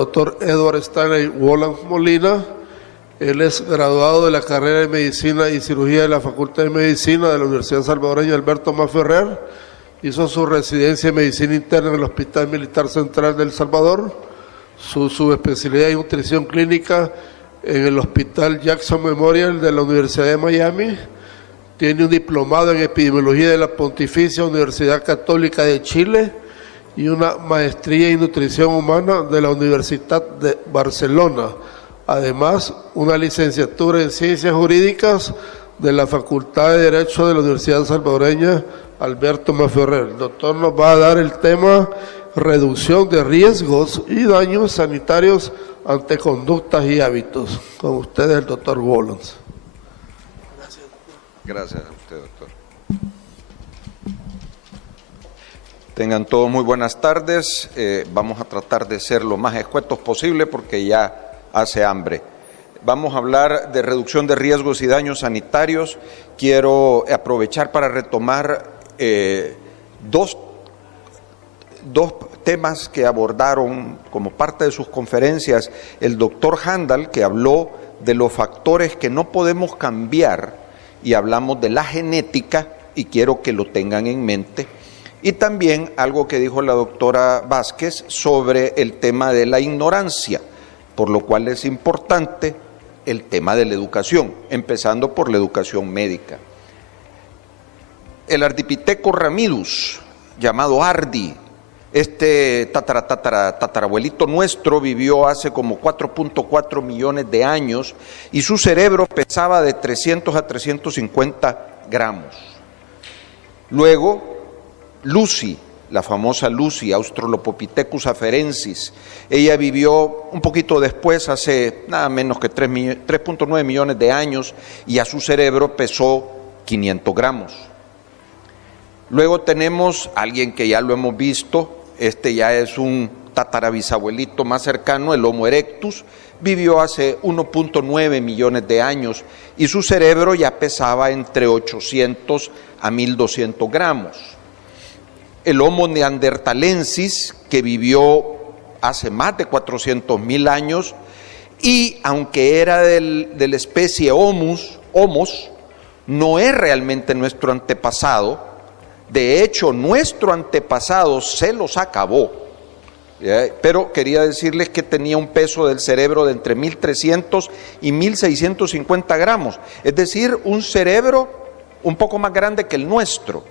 Doctor Edward Stanley Wolans Molina. Él es graduado de la carrera de Medicina y Cirugía de la Facultad de Medicina de la Universidad Salvadoreña Alberto Maferrer. Hizo su residencia en Medicina Interna en el Hospital Militar Central de El Salvador. Su subespecialidad en nutrición clínica en el Hospital Jackson Memorial de la Universidad de Miami. Tiene un diplomado en epidemiología de la Pontificia Universidad Católica de Chile y una maestría en nutrición humana de la Universidad de Barcelona. Además, una licenciatura en Ciencias Jurídicas de la Facultad de Derecho de la Universidad Salvadoreña Alberto Maferrer. El doctor nos va a dar el tema reducción de riesgos y daños sanitarios ante conductas y hábitos. Con ustedes el doctor Wolans. Gracias a usted, doctor. Tengan todos muy buenas tardes. Vamos a tratar de ser lo más escuetos posible porque ya hace hambre. Vamos a hablar de reducción de riesgos y daños sanitarios. Quiero aprovechar para retomar dos temas que abordaron como parte de sus conferencias el doctor Handal, que habló de los factores que no podemos cambiar y hablamos de la genética, y quiero que lo tengan en mente, y también algo que dijo la doctora Vázquez sobre el tema de la ignorancia, por lo cual es importante el tema de la educación, empezando por la educación médica. El Ardipithecus ramidus, llamado Ardi, tatarabuelito nuestro, vivió hace como 4.4 millones de años y su cerebro pesaba de 300 a 350 gramos. Luego, Lucy, la famosa Lucy, Australopithecus afarensis, ella vivió un poquito después, hace nada menos que 3.9 millones de años, y a su cerebro pesó 500 gramos. Luego tenemos a alguien que ya lo hemos visto, ya es un tatarabisabuelito más cercano, el Homo erectus, vivió hace 1.9 millones de años y su cerebro ya pesaba entre 800 a 1.200 gramos. El Homo neanderthalensis, que vivió hace más de 400.000 años, y aunque era de la especie Homos, no es realmente nuestro antepasado. De hecho, nuestro antepasado se los acabó, pero quería decirles que tenía un peso del cerebro de entre 1.300 y 1.650 gramos, es decir, un cerebro un poco más grande que el nuestro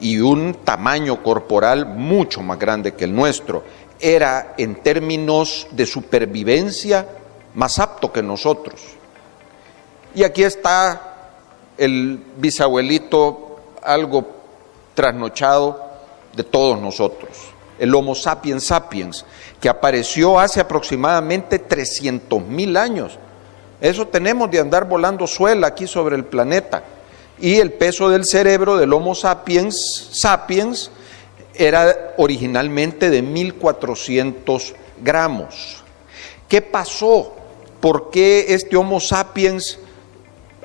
y un tamaño corporal mucho más grande que el nuestro. Era, en términos de supervivencia, más apto que nosotros. Y aquí está el bisabuelito algo trasnochado de todos nosotros, el Homo sapiens sapiens, que apareció hace aproximadamente 300.000 años. Eso tenemos de andar volando suela aquí sobre el planeta. Y el peso del cerebro del Homo sapiens sapiens era originalmente de 1.400 gramos. ¿Qué pasó? ¿Por qué este Homo sapiens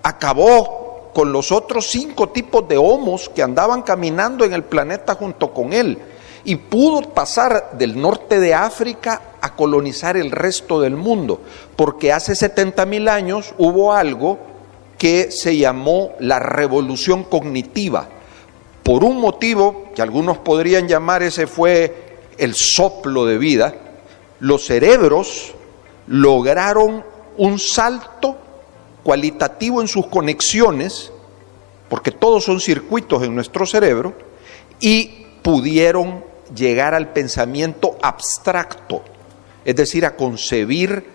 acabó con los otros 5 tipos de homos que andaban caminando en el planeta junto con él, y pudo pasar del norte de África a colonizar el resto del mundo? Porque hace 70.000 años hubo algo que se llamó la revolución cognitiva, por un motivo que algunos podrían llamar ese fue el soplo de vida. Los cerebros lograron un salto cualitativo en sus conexiones, porque todos son circuitos en nuestro cerebro, y pudieron llegar al pensamiento abstracto, es decir, a concebir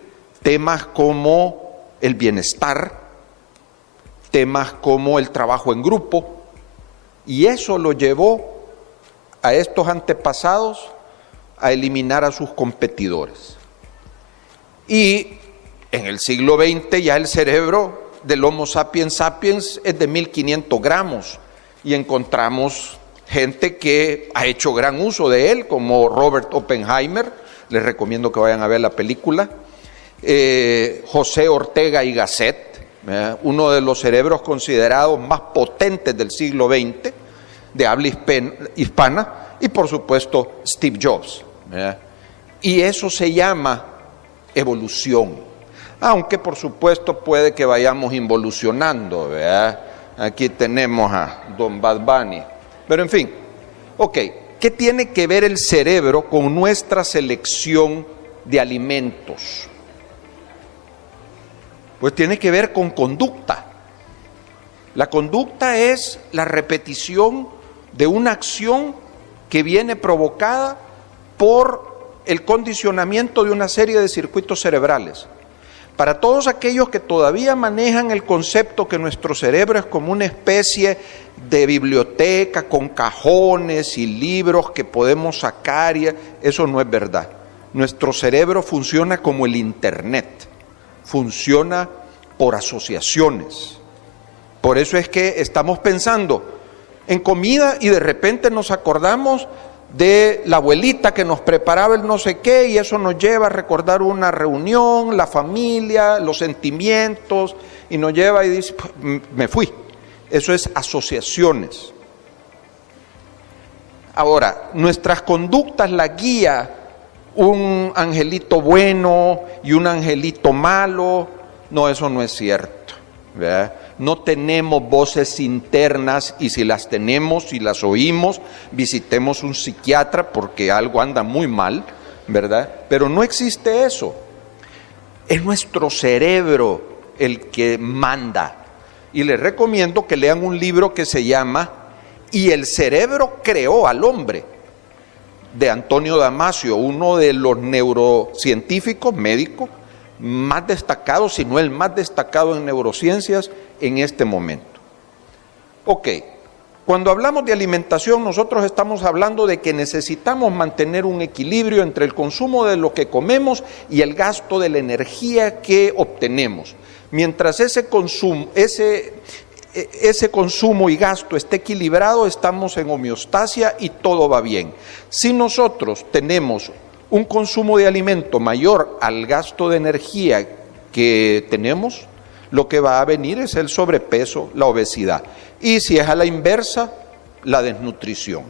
temas como el bienestar, temas como el trabajo en grupo, y eso lo llevó a estos antepasados a eliminar a sus competidores. Y en el siglo XX ya el cerebro del Homo sapiens sapiens es de 1.500 gramos y encontramos gente que ha hecho gran uso de él, como Robert Oppenheimer, les recomiendo que vayan a ver la película, José Ortega y Gasset, uno de los cerebros considerados más potentes del siglo XX, de habla hispana, y por supuesto Steve Jobs. Y eso se llama evolución. Aunque por supuesto puede que vayamos involucionando, ¿verdad? Aquí tenemos a Don Bad Bunny. Pero en fin, ok, ¿qué tiene que ver el cerebro con nuestra selección de alimentos? Pues tiene que ver con conducta. La conducta es la repetición de una acción que viene provocada por el condicionamiento de una serie de circuitos cerebrales. Para todos aquellos que todavía manejan el concepto que nuestro cerebro es como una especie de biblioteca con cajones y libros que podemos sacar, eso no es verdad. Nuestro cerebro funciona como el Internet, funciona por asociaciones. Por eso es que estamos pensando en comida y de repente nos acordamos de la abuelita que nos preparaba el no sé qué y eso nos lleva a recordar una reunión, la familia, los sentimientos y nos lleva y dice, me fui. Eso es asociaciones. Ahora, nuestras conductas las guía un angelito bueno y un angelito malo. No, eso no es cierto, ¿verdad? No tenemos voces internas y si las tenemos, si las oímos, visitemos un psiquiatra porque algo anda muy mal, ¿verdad? Pero no existe eso. Es nuestro cerebro el que manda. Y les recomiendo que lean un libro que se llama "Y el cerebro creó al hombre", de Antonio Damasio, uno de los neurocientíficos médicos más destacados, si no el más destacado en neurociencias en este momento. Ok, cuando hablamos de alimentación nosotros estamos hablando de que necesitamos mantener un equilibrio entre el consumo de lo que comemos y el gasto de la energía que obtenemos. Mientras ese consumo y gasto esté equilibrado, estamos en homeostasia y todo va bien. Si nosotros tenemos un consumo de alimento mayor al gasto de energía que tenemos, lo que va a venir es el sobrepeso, la obesidad. Y si es a la inversa, la desnutrición.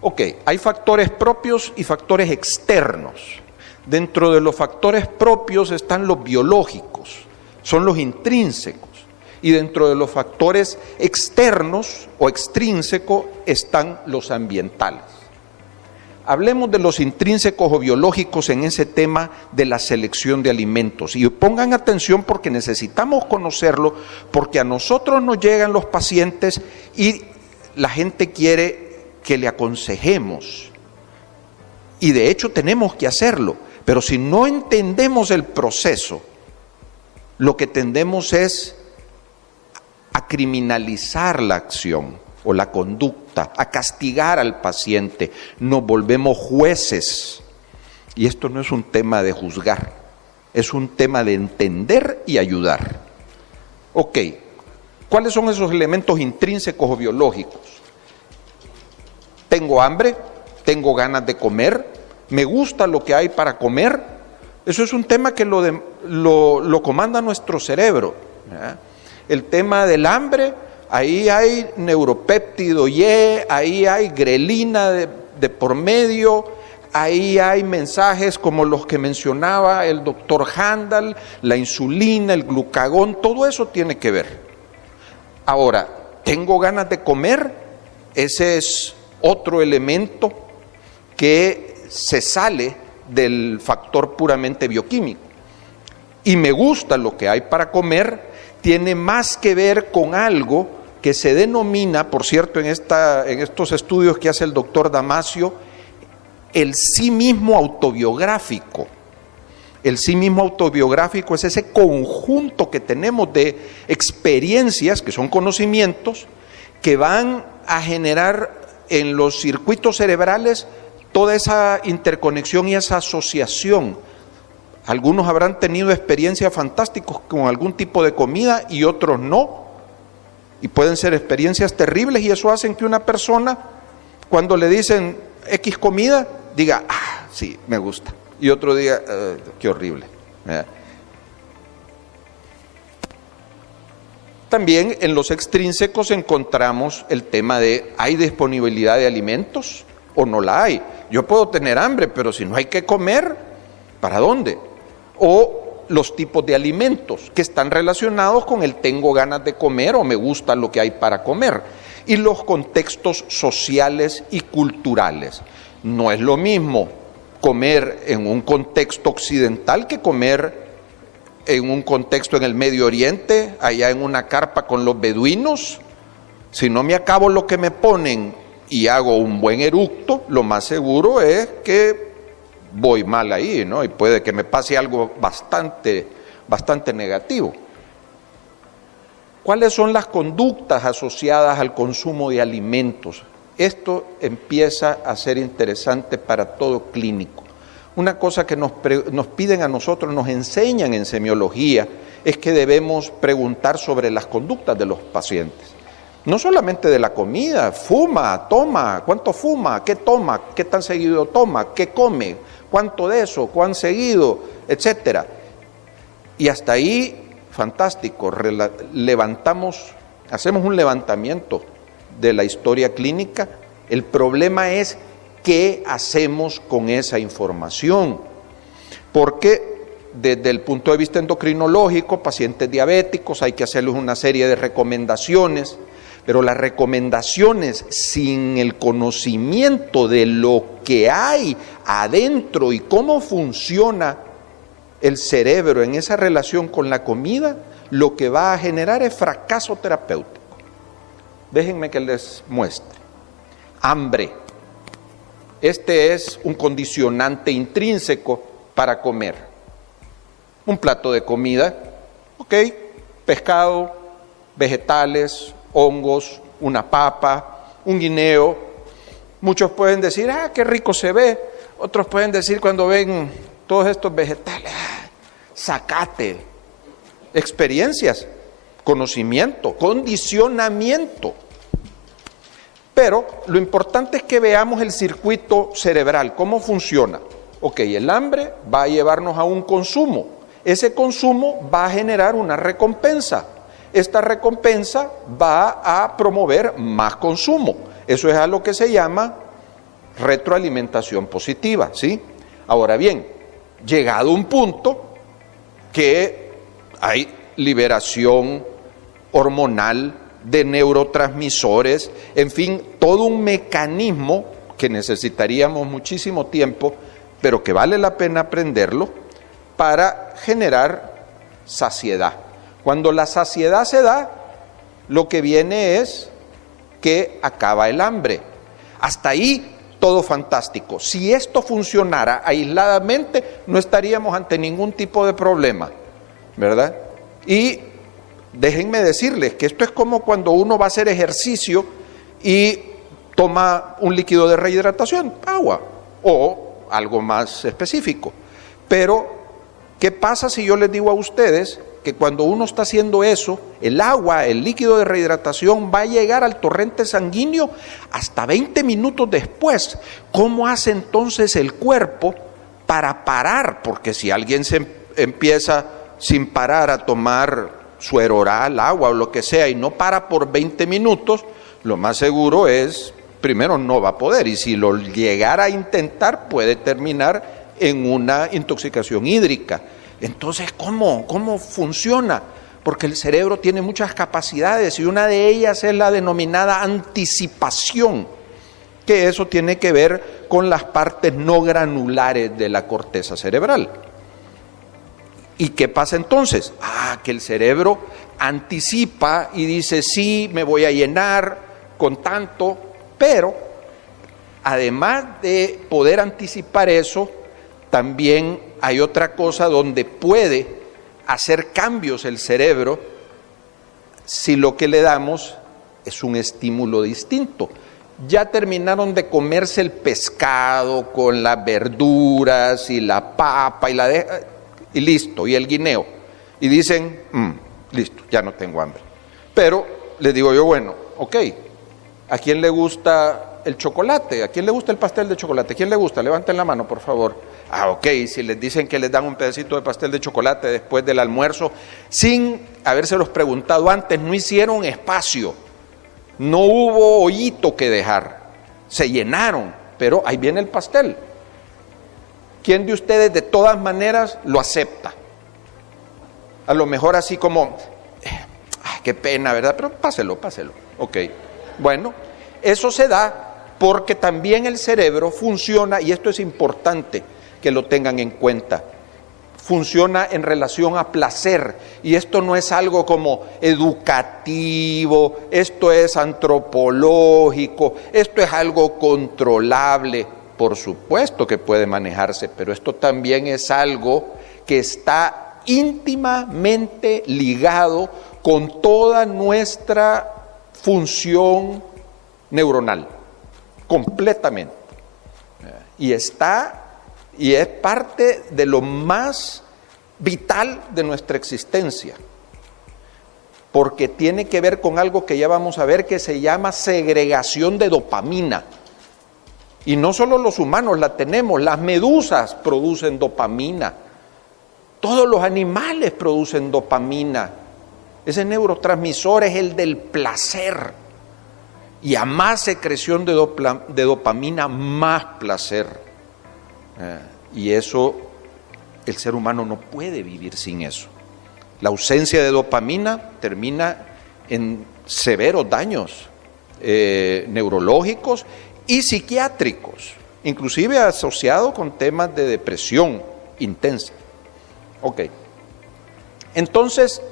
Ok, hay factores propios y factores externos. Dentro de los factores propios están los biológicos, son los intrínsecos. Y dentro de los factores externos o extrínsecos están los ambientales. Hablemos de los intrínsecos o biológicos en ese tema de la selección de alimentos. Y pongan atención porque necesitamos conocerlo, porque a nosotros nos llegan los pacientes y la gente quiere que le aconsejemos. Y de hecho tenemos que hacerlo. Pero si no entendemos el proceso, lo que tendemos es a criminalizar la acción o la conducta, a castigar al paciente, nos volvemos jueces. Y esto no es un tema de juzgar, es un tema de entender y ayudar. Ok, ¿cuáles son esos elementos intrínsecos o biológicos? Tengo hambre, tengo ganas de comer, me gusta lo que hay para comer. Eso es un tema que lo comanda nuestro cerebro, ¿verdad? El tema del hambre, ahí hay neuropéptido Y, ahí hay grelina de por medio, ahí hay mensajes como los que mencionaba el doctor Handel, la insulina, el glucagón, todo eso tiene que ver. Ahora, ¿tengo ganas de comer? Ese es otro elemento que se sale del factor puramente bioquímico. Y me gusta lo que hay para comer, tiene más que ver con algo que se denomina, por cierto, en estos estudios que hace el doctor Damasio, el sí mismo autobiográfico. El sí mismo autobiográfico es ese conjunto que tenemos de experiencias, que son conocimientos, que van a generar en los circuitos cerebrales toda esa interconexión y esa asociación. Algunos habrán tenido experiencias fantásticas con algún tipo de comida y otros no. Y pueden ser experiencias terribles y eso hace que una persona, cuando le dicen X comida, diga, sí, me gusta. Y otro diga, qué horrible. También en los extrínsecos encontramos el tema de, ¿hay disponibilidad de alimentos o no la hay? Yo puedo tener hambre, pero si no hay que comer, ¿Para dónde? O los tipos de alimentos que están relacionados con el tengo ganas de comer o me gusta lo que hay para comer. Y los contextos sociales y culturales. No es lo mismo comer en un contexto occidental que comer en un contexto en el Medio Oriente, allá en una carpa con los beduinos. Si no me acabo lo que me ponen y hago un buen eructo, lo más seguro es que voy mal ahí, ¿no? Y puede que me pase algo bastante negativo. ¿Cuáles son las conductas asociadas al consumo de alimentos? Esto empieza a ser interesante para todo clínico. Una cosa que nos piden a nosotros, nos enseñan en semiología, es que debemos preguntar sobre las conductas de los pacientes. No solamente de la comida, fuma, toma, cuánto fuma, qué toma, qué tan seguido toma, qué come, cuánto de eso, cuán seguido, etcétera. Y hasta ahí, fantástico, hacemos un levantamiento de la historia clínica. El problema es qué hacemos con esa información, porque desde el punto de vista endocrinológico, pacientes diabéticos, hay que hacerles una serie de recomendaciones, pero las recomendaciones sin el conocimiento de lo que hay adentro y cómo funciona el cerebro en esa relación con la comida, lo que va a generar es fracaso terapéutico. Déjenme que les muestre. Hambre. Este es un condicionante intrínseco para comer. Un plato de comida, ok, pescado, vegetales, hongos, una papa, un guineo. Muchos pueden decir, qué rico se ve. Otros pueden decir cuando ven todos estos vegetales, zacate. Experiencias, conocimiento, condicionamiento. Pero lo importante es que veamos el circuito cerebral, cómo funciona. Ok, el hambre va a llevarnos a un consumo. Ese consumo va a generar una recompensa. Esta recompensa va a promover más consumo. Eso es a lo que se llama retroalimentación positiva, ¿sí? Ahora bien, llegado un punto que hay liberación hormonal de neurotransmisores, en fin, todo un mecanismo que necesitaríamos muchísimo tiempo, pero que vale la pena aprenderlo para generar saciedad. Cuando la saciedad se da, lo que viene es que acaba el hambre. Hasta ahí todo fantástico. Si esto funcionara aisladamente, no estaríamos ante ningún tipo de problema, ¿verdad? Y déjenme decirles que esto es como cuando uno va a hacer ejercicio y toma un líquido de rehidratación, agua o algo más específico. Pero, ¿qué pasa si yo les digo a ustedes que cuando uno está haciendo eso, el agua, el líquido de rehidratación va a llegar al torrente sanguíneo hasta 20 minutos después? ¿Cómo hace entonces el cuerpo para parar? Porque si alguien se empieza sin parar a tomar suero oral, agua o lo que sea y no para por 20 minutos, lo más seguro es, primero no va a poder, y si lo llegara a intentar puede terminar en una intoxicación hídrica. Entonces, ¿cómo funciona? Porque el cerebro tiene muchas capacidades y una de ellas es la denominada anticipación, que eso tiene que ver con las partes no granulares de la corteza cerebral. ¿Y qué pasa entonces? Que el cerebro anticipa y dice, sí, me voy a llenar con tanto, pero además de poder anticipar eso, también hay otra cosa donde puede hacer cambios el cerebro si lo que le damos es un estímulo distinto. Ya terminaron de comerse el pescado con las verduras y la papa y listo, y el guineo. Y dicen, listo, ya no tengo hambre. Pero les digo yo, bueno, ok, ¿a quién le gusta el chocolate? ¿A quién le gusta el pastel de chocolate? ¿A quién le gusta? Levanten la mano, por favor. Ok, si les dicen que les dan un pedacito de pastel de chocolate después del almuerzo, sin habérselos preguntado antes, no hicieron espacio, no hubo hoyito que dejar, se llenaron, pero ahí viene el pastel. ¿Quién de ustedes de todas maneras lo acepta? A lo mejor así como, qué pena, ¿verdad? Pero páselo. Ok. Bueno, eso se da porque también el cerebro funciona, y esto es importante que lo tengan en cuenta, funciona en relación a placer, y esto no es algo como educativo, esto es antropológico, esto es algo controlable. Por supuesto que puede manejarse, pero esto también es algo que está íntimamente ligado con toda nuestra función neuronal, completamente. Y es parte de lo más vital de nuestra existencia, porque tiene que ver con algo que ya vamos a ver que se llama segregación de dopamina. Y no solo los humanos la tenemos, las medusas producen dopamina, todos los animales producen dopamina. Ese neurotransmisor es el del placer. Y a más secreción de dopamina, más placer. Y eso, el ser humano no puede vivir sin eso. La ausencia de dopamina termina en severos daños neurológicos y psiquiátricos, inclusive asociado con temas de depresión intensa. Ok. Entonces,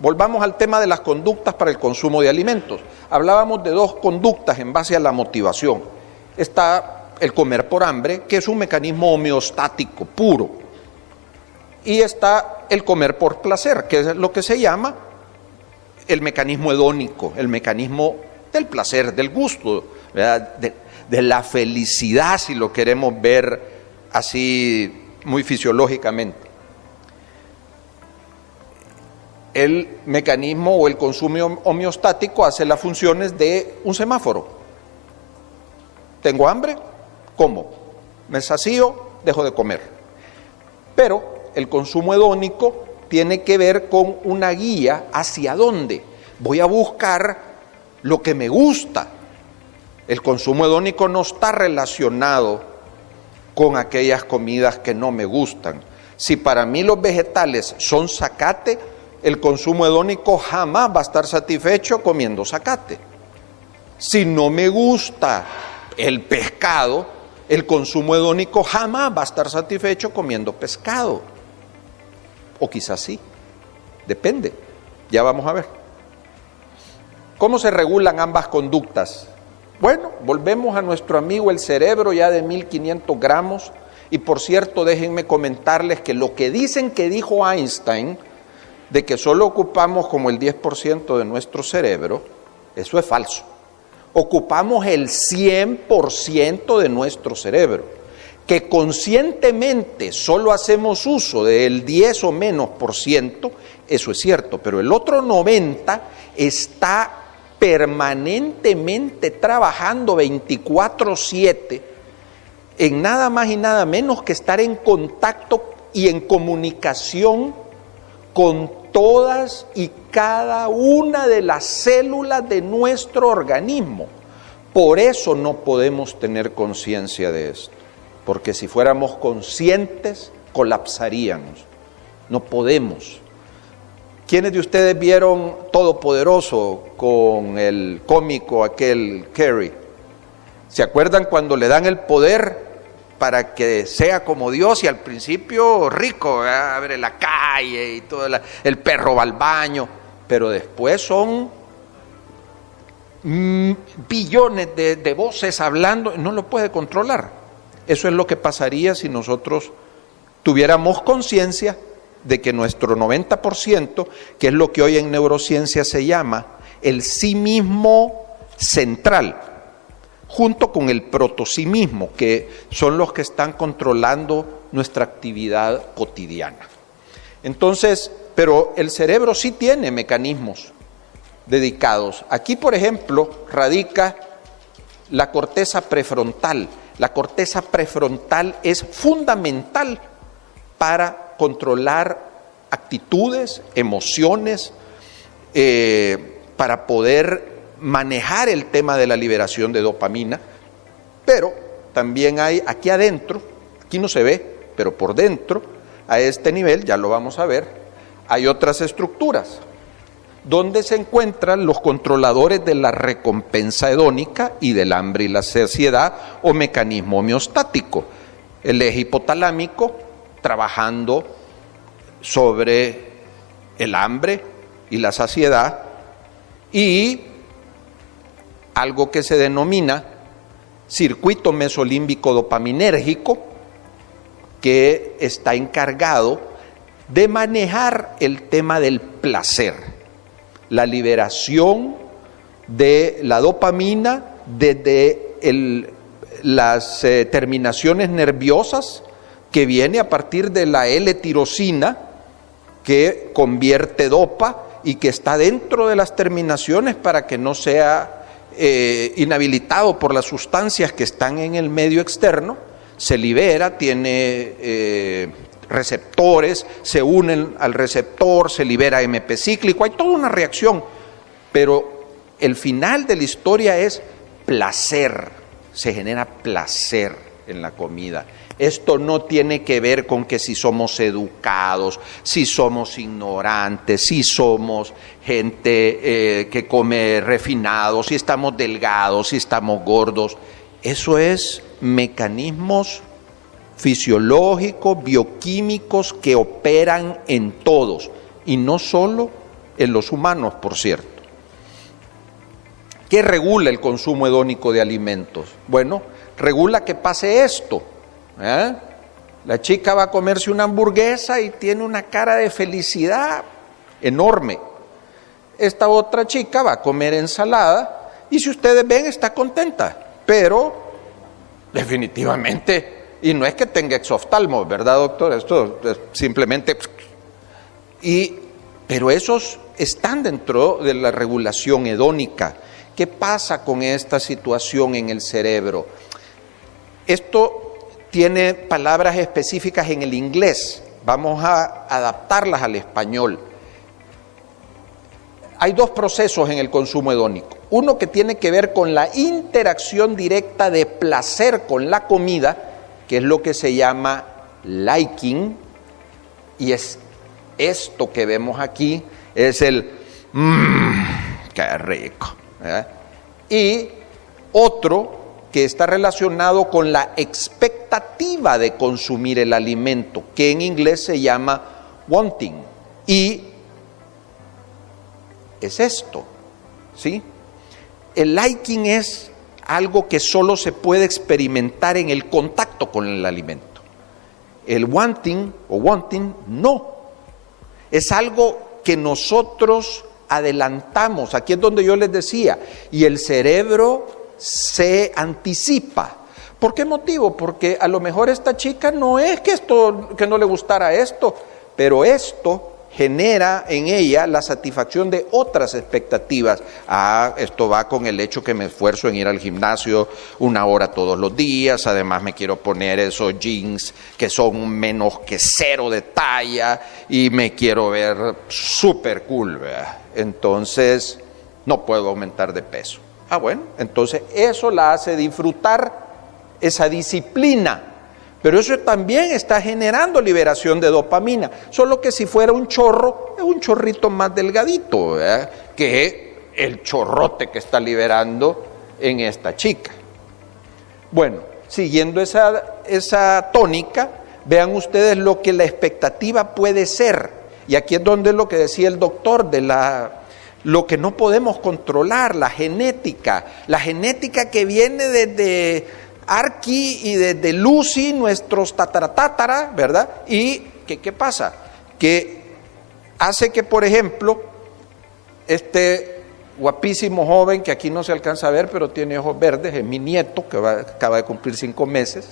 volvamos al tema de las conductas para el consumo de alimentos. Hablábamos de dos conductas en base a la motivación. Está el comer por hambre, que es un mecanismo homeostático puro. Y está el comer por placer, que es lo que se llama el mecanismo hedónico, el mecanismo del placer, del gusto, ¿verdad? De la felicidad, si lo queremos ver así muy fisiológicamente. El mecanismo o el consumo homeostático hace las funciones de un semáforo. Tengo hambre, como. Me sacío, dejo de comer. Pero el consumo hedónico tiene que ver con una guía hacia dónde. Voy a buscar lo que me gusta. El consumo hedónico no está relacionado con aquellas comidas que no me gustan. Si para mí los vegetales son zacate, el consumo hedónico jamás va a estar satisfecho comiendo zacate. Si no me gusta el pescado, el consumo hedónico jamás va a estar satisfecho comiendo pescado. O quizás sí, depende, ya vamos a ver. ¿Cómo se regulan ambas conductas? Bueno, volvemos a nuestro amigo el cerebro ya de 1500 gramos, y por cierto, déjenme comentarles que lo que dicen que dijo Einstein, de que solo ocupamos como el 10% de nuestro cerebro, eso es falso. Ocupamos el 100% de nuestro cerebro. Que conscientemente solo hacemos uso del 10 o menos por ciento, eso es cierto, pero el otro 90% está permanentemente trabajando 24/7 en nada más y nada menos que estar en contacto y en comunicación con todas y cada una de las células de nuestro organismo. Por eso no podemos tener conciencia de esto, porque si fuéramos conscientes, colapsaríamos. No podemos. ¿Quiénes de ustedes vieron Todopoderoso con el cómico aquel Carrey? ¿Se acuerdan cuando le dan el poder para que sea como Dios y al principio rico, abre la calle y todo, el perro va al baño, pero después son billones de voces hablando, no lo puede controlar? Eso es lo que pasaría si nosotros tuviéramos conciencia de que nuestro 90%, que es lo que hoy en neurociencia se llama el sí mismo central, junto con el protosí mismo, que son los que están controlando nuestra actividad cotidiana. Entonces, pero el cerebro sí tiene mecanismos dedicados. Aquí, por ejemplo, radica la corteza prefrontal. La corteza prefrontal es fundamental para controlar actitudes, emociones, para poder manejar el tema de la liberación de dopamina, pero también hay aquí adentro, aquí no se ve, pero por dentro, a este nivel, ya lo vamos a ver, hay otras estructuras, donde se encuentran los controladores de la recompensa hedónica y del hambre y la saciedad, o mecanismo homeostático. El eje hipotalámico trabajando sobre el hambre y la saciedad, y algo que se denomina circuito mesolímbico dopaminérgico, que está encargado de manejar el tema del placer, la liberación de la dopamina desde las terminaciones nerviosas, que viene a partir de la L-tirosina, que convierte dopa y que está dentro de las terminaciones para que no sea inhabilitado por las sustancias que están en el medio externo. Se libera, tiene receptores, se unen al receptor, se libera MP cíclico, hay toda una reacción, pero el final de la historia es placer, se genera placer en la comida. Esto no tiene que ver con que si somos educados, si somos ignorantes, si somos gente que come refinado, si estamos delgados, si estamos gordos. Eso es mecanismos fisiológicos, bioquímicos que operan en todos y no solo en los humanos, por cierto. ¿Qué regula el consumo hedónico de alimentos? Bueno, regula que pase esto. La chica va a comerse una hamburguesa y tiene una cara de felicidad enorme. Esta otra chica va a comer ensalada y, si ustedes ven, está contenta, pero definitivamente, y no es que tenga exoftalmos, ¿verdad, doctor? Esto es simplemente... pero esos están dentro de la regulación hedónica. ¿Qué pasa con esta situación en el cerebro? Esto tiene palabras específicas en el inglés, vamos a adaptarlas al español. Hay dos procesos en el consumo hedónico. Uno que tiene que ver con la interacción directa de placer con la comida, que es lo que se llama liking, y es esto que vemos aquí, es el qué rico, ¿verdad? Y otro que está relacionado con la expectativa de consumir el alimento, que en inglés se llama wanting, y es esto, ¿sí? El liking es algo que solo se puede experimentar en el contacto con el alimento. El wanting o wanting no. Es algo que nosotros adelantamos. Aquí es donde yo les decía, y el cerebro se anticipa. ¿Por qué motivo? Porque a lo mejor esta chica no es que no le gustara esto, pero esto genera en ella la satisfacción de otras expectativas. Esto va con el hecho que me esfuerzo en ir al gimnasio 1 hora todos los días, además me quiero poner esos jeans que son menos que 0 de talla y me quiero ver súper cool, ¿verdad? Entonces no puedo aumentar de peso. Bueno, entonces eso la hace disfrutar esa disciplina. Pero eso también está generando liberación de dopamina, solo que si fuera un chorro, es un chorrito más delgadito, ¿verdad?, que el chorrote que está liberando en esta chica. Bueno, siguiendo esa tónica, vean ustedes lo que la expectativa puede ser. Y aquí es donde lo que decía el doctor de lo que no podemos controlar, la genética que viene desde Arqui y desde Lucy, nuestros tataratátara, ¿verdad? Y ¿qué pasa? Que hace que, por ejemplo, este guapísimo joven, que aquí no se alcanza a ver, pero tiene ojos verdes, es mi nieto, que acaba de cumplir 5 meses,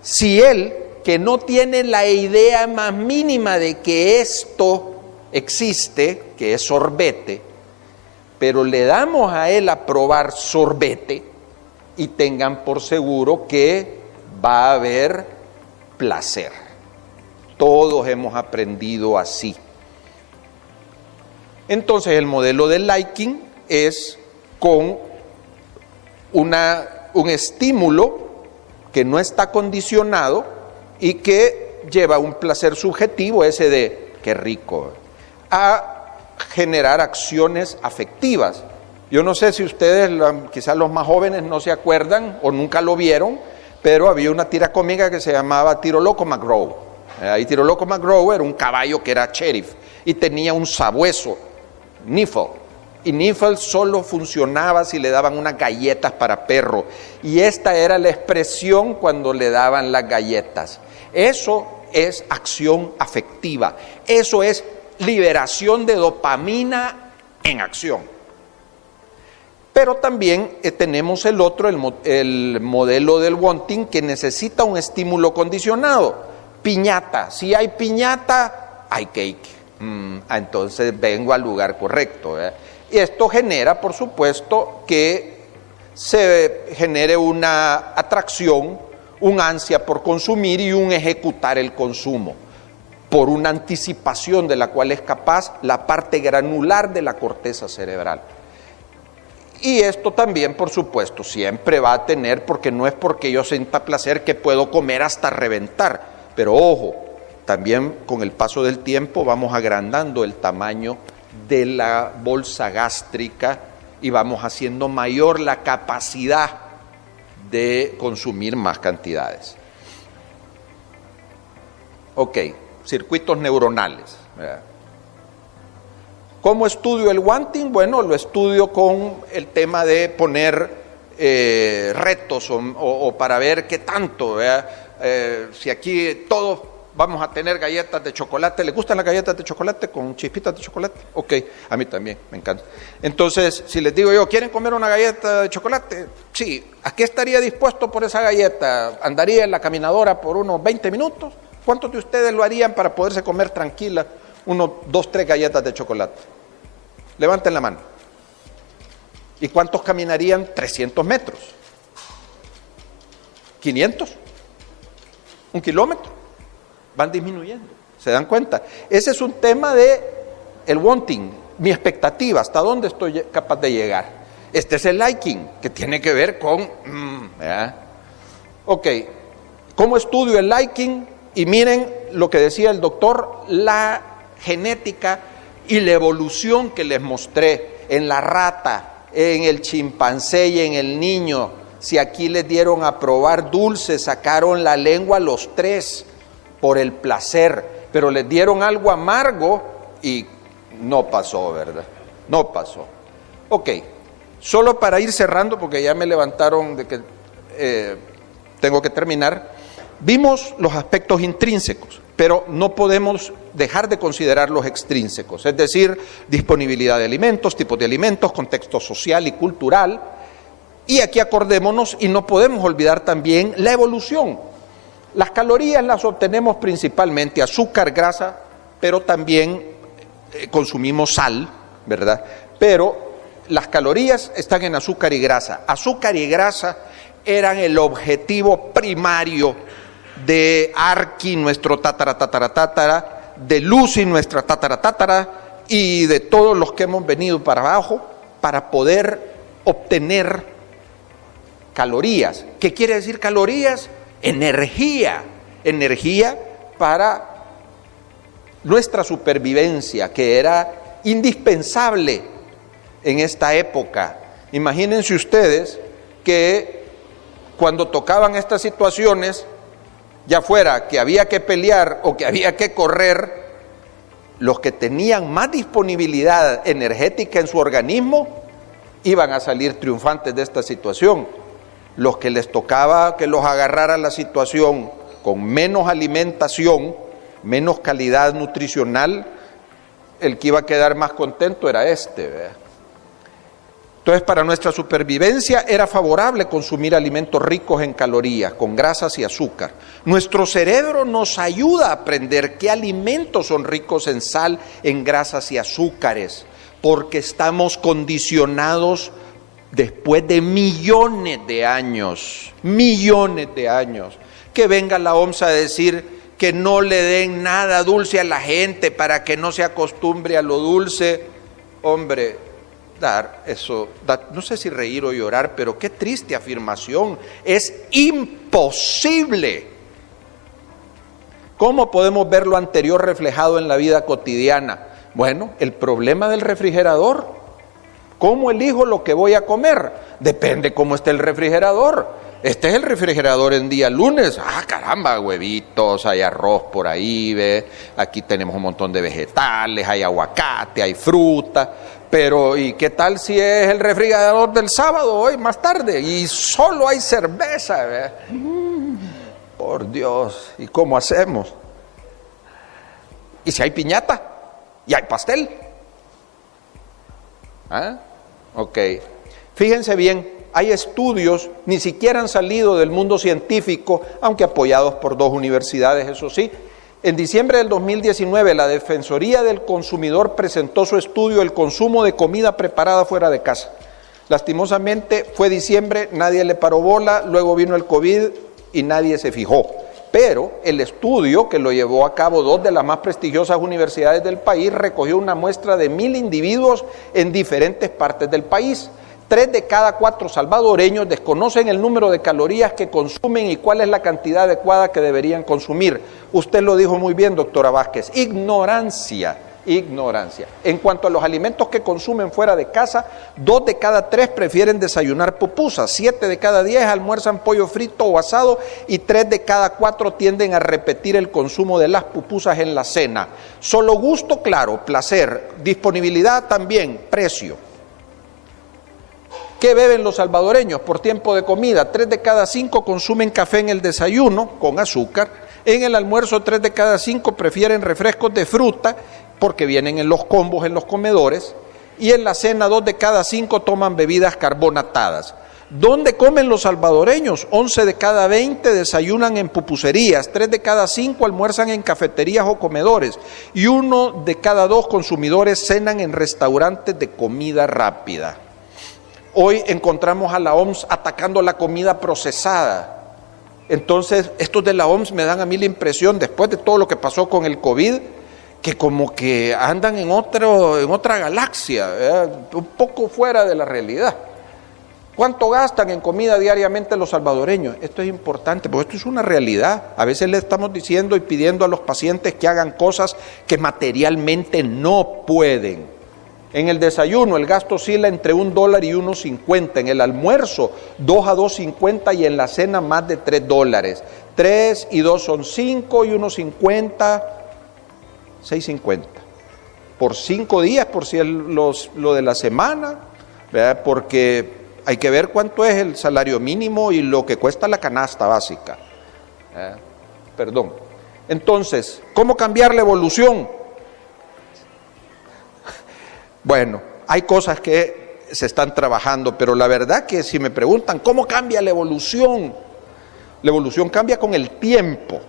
si él, que no tiene la idea más mínima de que esto existe, que es sorbete, pero le damos a él a probar sorbete, y tengan por seguro que va a haber placer. Todos hemos aprendido así. Entonces el modelo del liking es con un estímulo que no está condicionado, y que lleva un placer subjetivo, ese de qué rico, a generar acciones afectivas. Yo no sé si ustedes, quizás los más jóvenes no se acuerdan o nunca lo vieron, pero había una tira cómica que se llamaba Tiro Loco McGraw. Y Tiro Loco McGraw era un caballo que era sheriff y tenía un sabueso, Niffle. Y Niffle solo funcionaba si le daban unas galletas para perro. Y esta era la expresión cuando le daban las galletas. Eso es acción afectiva. Eso es liberación de dopamina en acción. Pero también tenemos el otro, el modelo del wanting, que necesita un estímulo condicionado. Piñata. Si hay piñata, hay cake. Entonces vengo al lugar correcto, ¿verdad? Y esto genera, por supuesto, que se genere una atracción, un ansia por consumir y un ejecutar el consumo, por una anticipación de la cual es capaz la parte granular de la corteza cerebral. Y esto también, por supuesto, siempre va a tener, porque no es porque yo sienta placer que puedo comer hasta reventar, pero ojo, también con el paso del tiempo vamos agrandando el tamaño de la bolsa gástrica y vamos haciendo mayor la capacidad de consumir más cantidades. Ok, circuitos neuronales, ¿verdad? ¿Cómo estudio el wanting? Bueno, lo estudio con el tema de poner retos o para ver qué tanto, ¿verdad? Si aquí todos vamos a tener galletas de chocolate. ¿Les gustan las galletas de chocolate con chispitas de chocolate? Ok, a mí también, me encanta. Entonces, si les digo yo, ¿quieren comer una galleta de chocolate? Sí. ¿A qué estaría dispuesto por esa galleta? ¿Andaría en la caminadora por unos 20 minutos? ¿Cuántos de ustedes lo harían para poderse comer tranquila unos 2, 3 galletas de chocolate? Levanten la mano. ¿Y cuántos caminarían 300 metros? ¿500? ¿1 kilómetro? Van disminuyendo, ¿se dan cuenta? Ese es un tema de el wanting, mi expectativa, hasta dónde estoy capaz de llegar. Este es el liking, que tiene que ver con... Ok, ¿cómo estudio el liking? Y miren lo que decía el doctor, la genética y la evolución que les mostré en la rata, en el chimpancé y en el niño. Si aquí les dieron a probar dulce, sacaron la lengua los 3 por el placer, pero les dieron algo amargo y no pasó, ¿verdad? No pasó. Ok, solo para ir cerrando, porque ya me levantaron de que tengo que terminar, vimos los aspectos intrínsecos, pero no podemos dejar de considerar los extrínsecos, es decir, disponibilidad de alimentos, tipos de alimentos, contexto social y cultural, y aquí acordémonos y no podemos olvidar también la evolución. Las calorías las obtenemos principalmente azúcar, grasa, pero también consumimos sal, ¿verdad? Pero las calorías están en azúcar y grasa. Azúcar y grasa eran el objetivo primario de Arqui, nuestro tatara, de Lucy, nuestra tatara, y de todos los que hemos venido para abajo para poder obtener calorías. ¿Qué quiere decir calorías? Energía para nuestra supervivencia, que era indispensable en esta época. Imagínense ustedes que cuando tocaban estas situaciones, ya fuera que había que pelear o que había que correr, los que tenían más disponibilidad energética en su organismo iban a salir triunfantes de esta situación. Los que les tocaba que los agarrara la situación con menos alimentación, menos calidad nutricional, el que iba a quedar más contento era ¿verdad? Entonces, para nuestra supervivencia era favorable consumir alimentos ricos en calorías, con grasas y azúcar. Nuestro cerebro nos ayuda a aprender qué alimentos son ricos en sal, en grasas y azúcares, porque estamos condicionados después de millones de años, que venga la OMS a decir que no le den nada dulce a la gente para que no se acostumbre a lo dulce. Hombre, no sé si reír o llorar, pero qué triste afirmación. Es imposible ¿Cómo podemos ver lo anterior reflejado en la vida cotidiana? Bueno, el problema del refrigerador. ¿Cómo elijo lo que voy a comer? Depende cómo esté el refrigerador. Este es el refrigerador en día lunes. Ah, caramba, huevitos, hay arroz por ahí, ¿ve? Aquí tenemos un montón de vegetales, hay aguacate, hay fruta. Pero, ¿y qué tal si es el refrigerador del sábado, hoy, más tarde? Y solo hay cerveza, ¿ve? Por Dios, ¿y cómo hacemos? ¿Y si hay piñata? ¿Y hay pastel? ¿Ah? Ok. Fíjense bien, hay estudios, ni siquiera han salido del mundo científico, aunque apoyados por 2 universidades, eso sí. En diciembre del 2019, la Defensoría del Consumidor presentó su estudio El consumo de comida preparada fuera de casa. Lastimosamente, fue diciembre, nadie le paró bola, luego vino el COVID y nadie se fijó. Pero el estudio, que lo llevó a cabo 2 de las más prestigiosas universidades del país, recogió una muestra de 1,000 individuos en diferentes partes del país. 3 de cada 4 salvadoreños desconocen el número de calorías que consumen y cuál es la cantidad adecuada que deberían consumir. Usted lo dijo muy bien, doctora Vázquez, ignorancia. En cuanto a los alimentos que consumen fuera de casa, 2 de cada 3 prefieren desayunar pupusas, 7 de cada 10 almuerzan pollo frito o asado y 3 de cada 4 tienden a repetir el consumo de las pupusas en la cena. Solo gusto, claro, placer, disponibilidad también, precio. ¿Qué beben los salvadoreños por tiempo de comida? 3 de cada 5 consumen café en el desayuno con azúcar. En el almuerzo 3 de cada 5 prefieren refrescos de fruta porque vienen en los combos en los comedores. Y en la cena 2 de cada 5 toman bebidas carbonatadas. ¿Dónde comen los salvadoreños? 11 de cada 20 desayunan en pupuserías, 3 de cada 5 almuerzan en cafeterías o comedores y 1 de cada 2 consumidores cenan en restaurantes de comida rápida. Hoy encontramos a la OMS atacando la comida procesada. Entonces, estos de la OMS me dan a mí la impresión, después de todo lo que pasó con el COVID, que como que andan en otra galaxia, un poco fuera de la realidad. ¿Cuánto gastan en comida diariamente los salvadoreños? Esto es importante, porque esto es una realidad. A veces le estamos diciendo y pidiendo a los pacientes que hagan cosas que materialmente no pueden. En el desayuno el gasto oscila entre $1 y $1.50, en el almuerzo 2 a 2.50 y en la cena más de $3. 3 y 2 son 5 y 1.50, 6.50. Por 5 días, por si es lo de la semana, ¿verdad? Porque hay que ver cuánto es el salario mínimo y lo que cuesta la canasta básica. Perdón. Entonces, ¿cómo cambiar la evolución? Bueno, hay cosas que se están trabajando, pero la verdad que si me preguntan, ¿cómo cambia la evolución? La evolución cambia con el tiempo,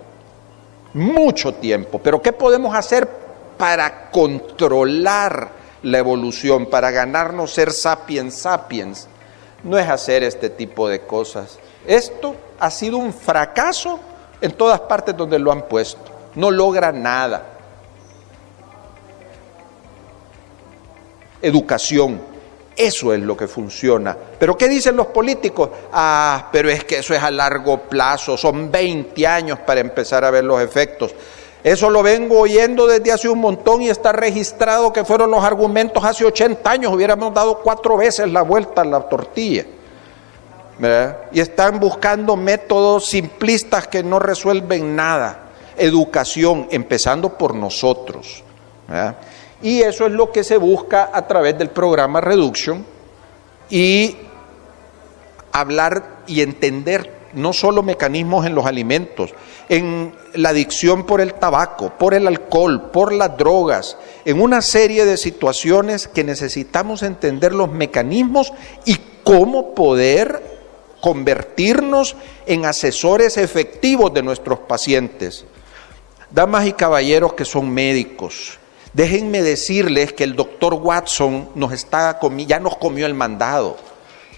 mucho tiempo, pero ¿qué podemos hacer para controlar la evolución, para ganarnos ser sapiens sapiens? No es hacer este tipo de cosas. Esto ha sido un fracaso en todas partes donde lo han puesto, no logra nada. Educación, eso es lo que funciona. ¿Pero qué dicen los políticos? Pero es que eso es a largo plazo, son 20 años para empezar a ver los efectos. Eso lo vengo oyendo desde hace un montón y está registrado que fueron los argumentos hace 80 años, hubiéramos dado 4 veces la vuelta a la tortilla, ¿verdad? Y están buscando métodos simplistas que no resuelven nada. Educación, empezando por nosotros, ¿verdad? Y eso es lo que se busca a través del programa Reduction y hablar y entender no solo mecanismos en los alimentos, en la adicción por el tabaco, por el alcohol, por las drogas, en una serie de situaciones que necesitamos entender los mecanismos y cómo poder convertirnos en asesores efectivos de nuestros pacientes. Damas y caballeros que son médicos, déjenme decirles que el doctor Watson ya nos comió el mandado.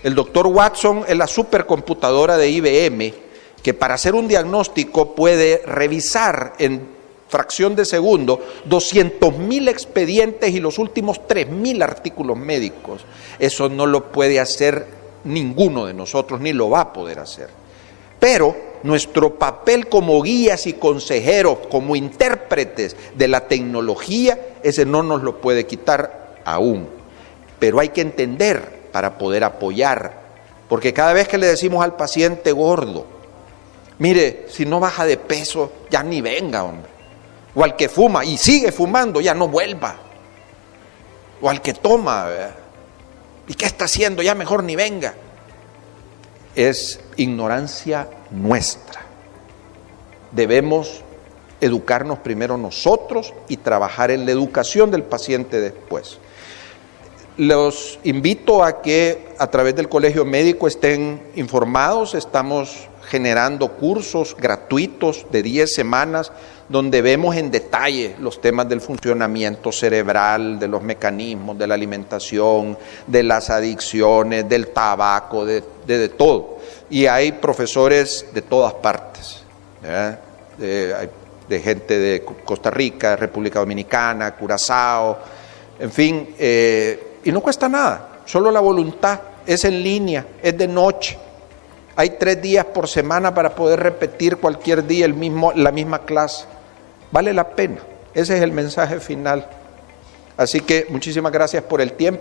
El doctor Watson es la supercomputadora de IBM que para hacer un diagnóstico puede revisar en fracción de segundo 200,000 expedientes y los últimos 3,000 artículos médicos. Eso no lo puede hacer ninguno de nosotros, ni lo va a poder hacer. Pero nuestro papel como guías y consejeros, como intérpretes de la tecnología, ese no nos lo puede quitar aún. Pero hay que entender para poder apoyar, porque cada vez que le decimos al paciente gordo, mire, si no baja de peso, ya ni venga, hombre. O al que fuma y sigue fumando, ya no vuelva. O al que toma, ¿verdad? ¿Y qué está haciendo? Ya mejor ni venga. Es ignorancia nuestra. Debemos educarnos primero nosotros y trabajar en la educación del paciente después. Los invito a que a través del Colegio Médico estén informados. Estamos generando cursos gratuitos de 10 semanas donde vemos en detalle los temas del funcionamiento cerebral, de los mecanismos, de la alimentación, de las adicciones, del tabaco, de todo. Y hay profesores de todas partes, de gente de Costa Rica, República Dominicana, Curazao, en fin, y no cuesta nada, solo la voluntad, es en línea, es de noche. Hay 3 días por semana para poder repetir cualquier día la misma clase. Vale la pena. Ese es el mensaje final. Así que muchísimas gracias por el tiempo.